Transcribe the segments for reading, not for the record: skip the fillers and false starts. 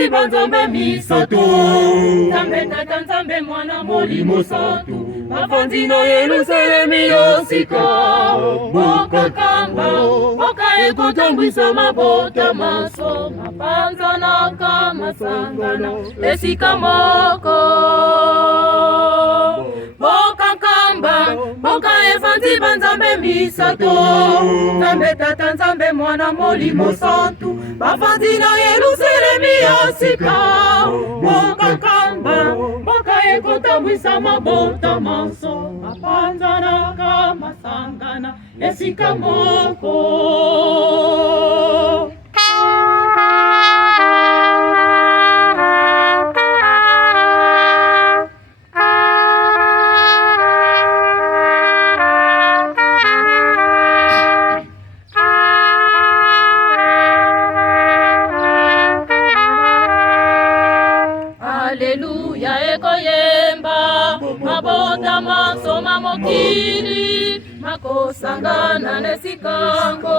efanti banzambe misato Nzambe tata nzambe mwana molimo santu bafanti na Yerusalemi yosika boka kamba boka ekotambwisa mabota maso mapanza na kamasangana esika moko boka kamba boka efanti banzambe misato Nzambe tata nzambe mwana molimo santu bafanti na Yerusalemi yosika boka kamba boka ekotambwisa mabota maso mapanza na kamasangana esika moko Haleluya ekoyemba mabota masoma mokili makosangana nesikango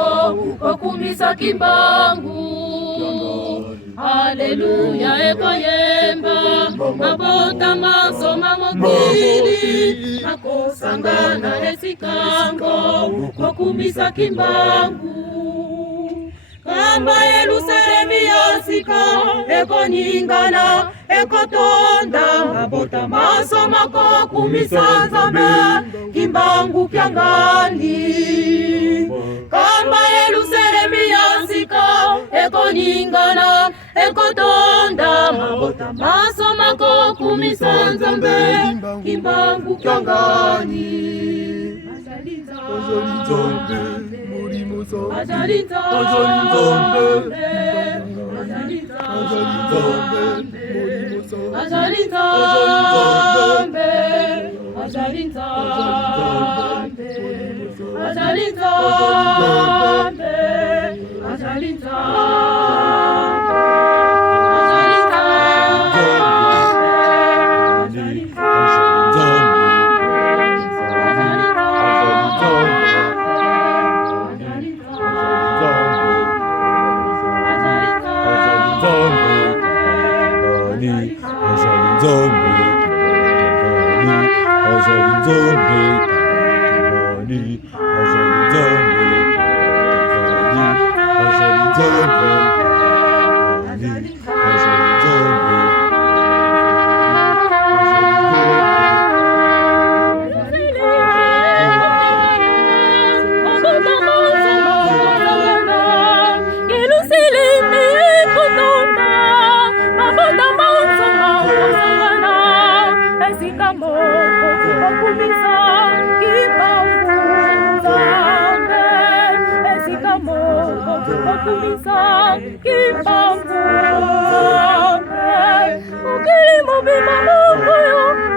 okumisa kimbangu Haleluya ekoyemba mabota masoma mokili makosangana nesikango okumisa kimbangu Kamba Yerusalemi yosika ekoningana ekotonda mabota maso mako kumisa Nzambe kimbangu kyangani Kamba Yerusalemi yosika ekoningana ekotonda mabota maso mako kumisa Nzambe kimbangu kyangani Azali Nzambe Ukili mobima mungu yo